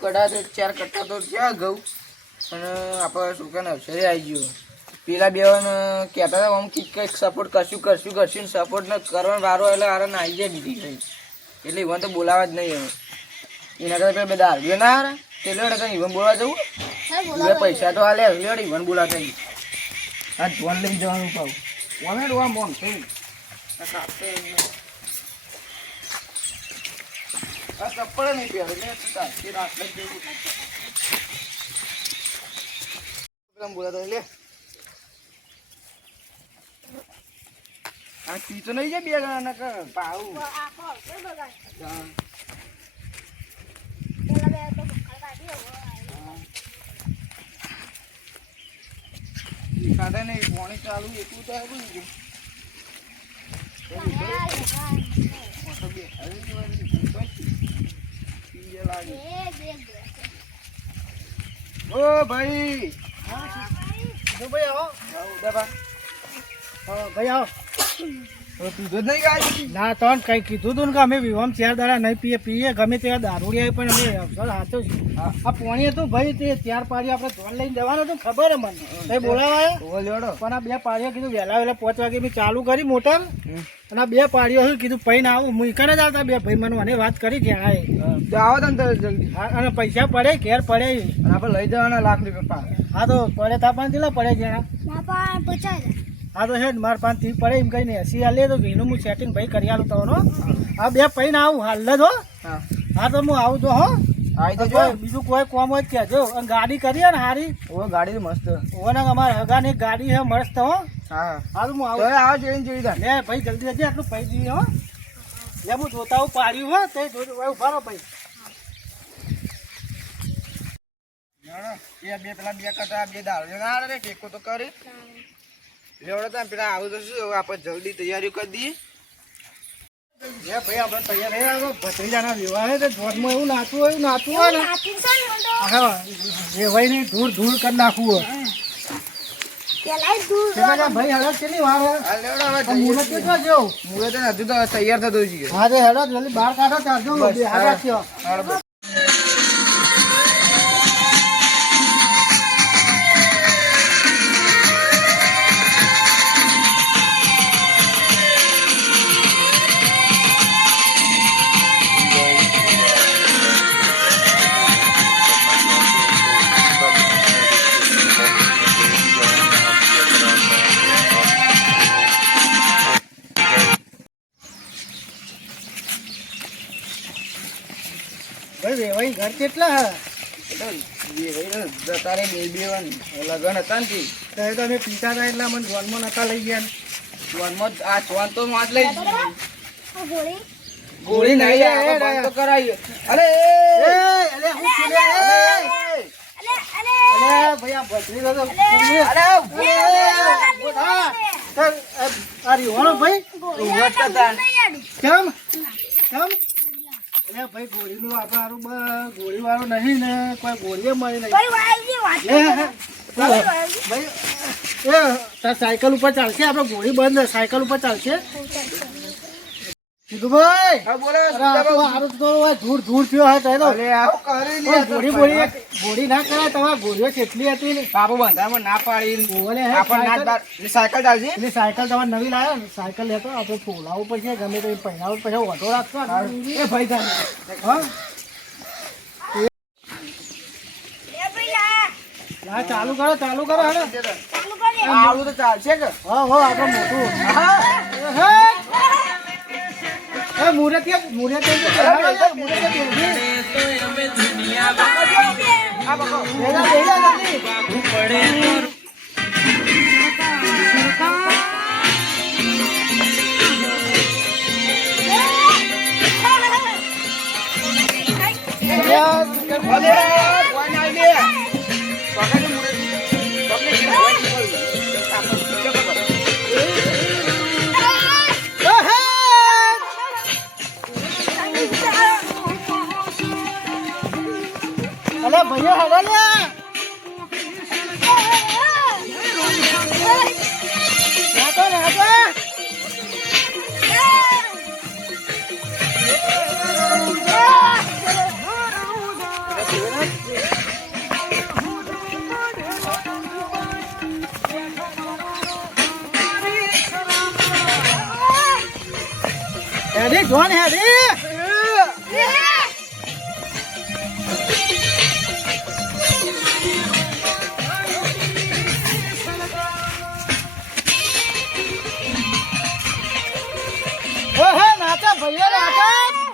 કડા તો 4 કટ્ટા તો ક્યાં ઘઉં અને આપણે છોકરાને અવસરે આવી ગયો. પેલા બેવાને કહેતા હતા આમ કંઈક સપોર્ટ કરશું સપોર્ટ ને કરવાનો વારો એટલે આરાને આવી જાય બીજી કઈ એટલે ઈવન તો બોલાવા જ નહીં હવે એના કરતા પેલા બધા હાર્યો ના હારે તે લેડ ઈવન બોલવા જવું એ પૈસા તો હાલે લેડ ઈવન બોલાતા આ ધોન લઈ જવાનું પાવ ઓમે ડોવા મોમ થઈ આ ચપ્પલ નહીં પહેરે ને તાકી રાતલે જેવું બોલાતા લે આ પી તો નહીં જાય બે જણા કે પાવું ખાધા નહીં પાણી ચાલુ એટલું તો આવ્યું ઓ ભાઈ ભાઈ આવો ભાઈ આવો પીધો જ નહીં ગાડી ના તો કઈ કીધું તું ને કે અમે વિવામ 4 દાડા નહીં પીએ ગમે તેવા દારૂડી આવી પણ અમે અફસર હાથો છે આ પોણી હતું ભાઈ તે 4 પાડી આપણે ધોન લઈને જવાનું હતું ખબર હે મને કઈ બોલાવાયો પણ આ 2 પાડીઓ કીધું વહેલા 5 વાગે મેં ચાલુ કરી મોટર અને આ 2 પાડીઓ કીધું પૈને આવું હું જ આવતા 2 ભાઈ મને મને વાત કરી ત્યાં આવો તમે જલ્દી અને પૈસા પડે ઘેર પડે અને આપણે લઈ જવાના ₹1,00,000 હા તો પડે તાપાન કેટલા પડે જણા હા તો છે મારે 5 પડે એમ કઈ નહીં 80 લે તો ઘીનું હું સેટિંગ ભાઈ કરી આલું તવનો આ 2 પૈને આવું હાલ જ હો હા તો હું આવું તો હો આવી તો બીજું કોઈ કોમ હોય કહેજો અને ગાડી કરીએ ને હારી ઓ ગાડી મસ્ત ઓને અમારે હગાની ગાડી છે મસ્ત હો હા હા તો હું આવું આવો જોઈ લે ભાઈ જલ્દી જલ્દી આટલું પૈ દીધી હો લે હું જોતા હું પાડ્યું હો તે ઉભા રહો ભાઈ એ 2 પેલા 2 કટા 2 દાળ ના રે ટેકો તો કરી લેવડો તો પેલા આવું તો શું આપણે જલ્દી તૈયારી કરી દઈએ ભાઈ આપણે તૈયાર થઈ આવ્યો ભત્રીજાના વિવાહ છે ધોધમાં એવું નાચવું હોય ને હા વેવાઈને ધૂળ કરી નાખવું હોય ભાઈ હળદ કેટલી વાર મુહૂર્ત કેટલો જેવું મુહૂર્ત હજુ તો તૈયાર થતો જોઈએ હા તે હળદ જલ્દી બહાર કાઢો ચાલજો રાખ્યો ભાઈ ઘર કેટલા તારે લગન હતા ને તો અમે પીતા હતા એટલે મને જોનમાં નતા લઈ ગયા જોનમાં આ જોન તો માં જ લઈ ગોળી નહીં બંધ તો કરાવીએ અરે ભાઈ આ ભત્રી કેમ કેમ ભાઈ ગોળી નું આપડે ગોળી વાળું નહીં ને કોઈ ગોળીએ મળી નહીં ભાઈ સાયકલ ઉપર ચાલશે આપડે ગોળી બંધ સાયકલ ઉપર ચાલશે ભાઈ ધૂળ થયો ગોળી ના કરાય તમારે ગોળીઓ કેટલી હતી બાપુ બંધામાં ના પાડી સાયકલ ચાલશે સાયકલ તમારે નવી લાવ્યો ને સાયકલ લેતો આપણે ફોલાવું પડશે ગમે તો પહેરાવું પછી વધો રાખશો એ ભાઈ થાય ચાલુ કરો આવું તો ચાલશે કે હો આપડે મોટું મુહૂર્ત ભૈયા હવા હેડી જોન હેડી ઓહો નાચા ભૈયા નાચા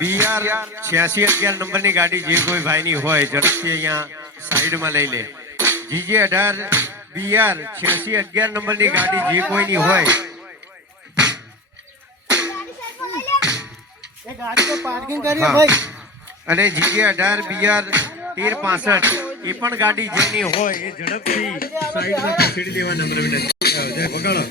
BR 8611 નંબરની ગાડી જે કોઈ ભાઈની હોય ઝડપથી અહીંયા સાઈડમાં લઈ લે. GJ18 BR 8611 નંબરની ગાડી જે કોઈની હોય એ ગાડી તો પાર્કિંગ કરી ભાઈ અને GJ18 BR 1365 એ પણ ગાડી જેની હોય એ ઝડપથી સાઈડમાં ખસેડી દેવા નમ્ર વિનંતી. વગાડો.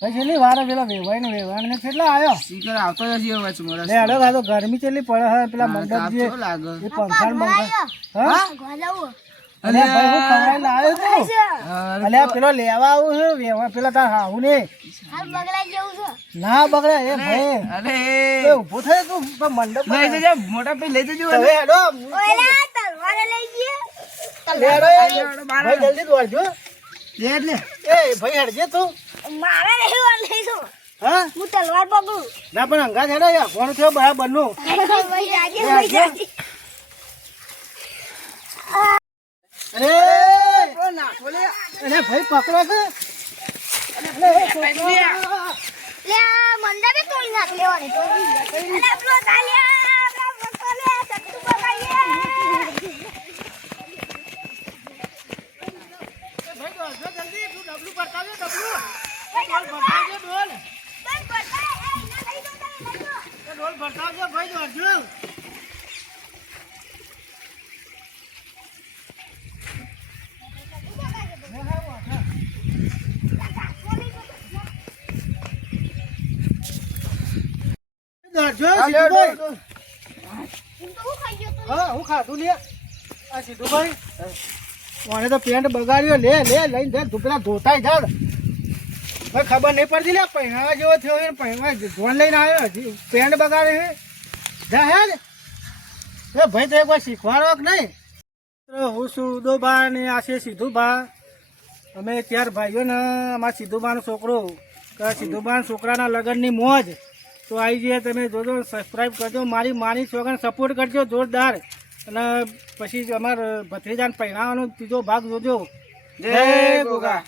ભાઈ છેલ્લી વાર પેલા વેવાઈને કેટલા આવ્યો સ્પીકર આવતો નથી હવે ચમરા લે હડો આ તો ગરમી કેટલી પડે હે પેલા મંડપ જે લાગે એ પંખા ને બંખા હા અલે અલે ભાઈ હું ખવડાઈ લાવ્યો તું અલે આ પેલો લેવા આવું છે વેવા પેલા તાર હાવું ને ના બગડે એ ભાઈ અરે એ ઊભો થાય તું પણ મંડપ લઈ જજો મોટા પે લઈ જજો હવે હેડો લે હેડો ભાઈ જલ્દી દોડજો લે લે એ ભાઈ હેડજે તું મારે નહીં વાળીશું હા હું તલવાર પકડું ના પણ અંગા હેડો યાર કોણ થયો બરાબર નું ભાઈ જાજે અરે અરે ભાઈ પકડો છે લે મંડપે તોડી નાખ લેવાની તો અરે આપણો તાલિયા આપણો પકડે સત્તુ પકડીએ ભાઈ દોડજો જલ્દી તું ડબલું પડતાજો ડબલું ડોલ ભરતાજો ડોલ બસ બસ એ ના લઈ દો ડોલ ભરતાજો ભાઈ દોડજો દોડજો સીધુભાઈ હું તો ખાઈ ગયો તો હા હું ખાધું લે આ સીધુભાઈ મને તો પેન્ટ બગાડ્યો લે લે લઈને જા પેલા ધોતાય જા ભાઈ ખબર નહીં પડતી લે પહેણાવા જેવો થયો છે પહેણવા ધોન લઈને આવ્યો હજી પેન્ટ બગાડે છે જા હે ને એ ભાઈ તો એકવાર શીખવાડો કે નહીં હું છું ઉદોબા ને આ છે સીધુબા અમે 4 ભાઈઓ ને અમારા સીધુબાનો છોકરો સીધુબાના છોકરાના લગ્નની મોજ તો આવી જઈએ તમે જોજો સબસ્ક્રાઈબ કરજો મારી માની છોકરાને સપોર્ટ કરજો જોરદાર અને પછી અમારા ભત્રીજાને પહેરાવાનો ત્રીજો ભાગ જોજો જય ગોગા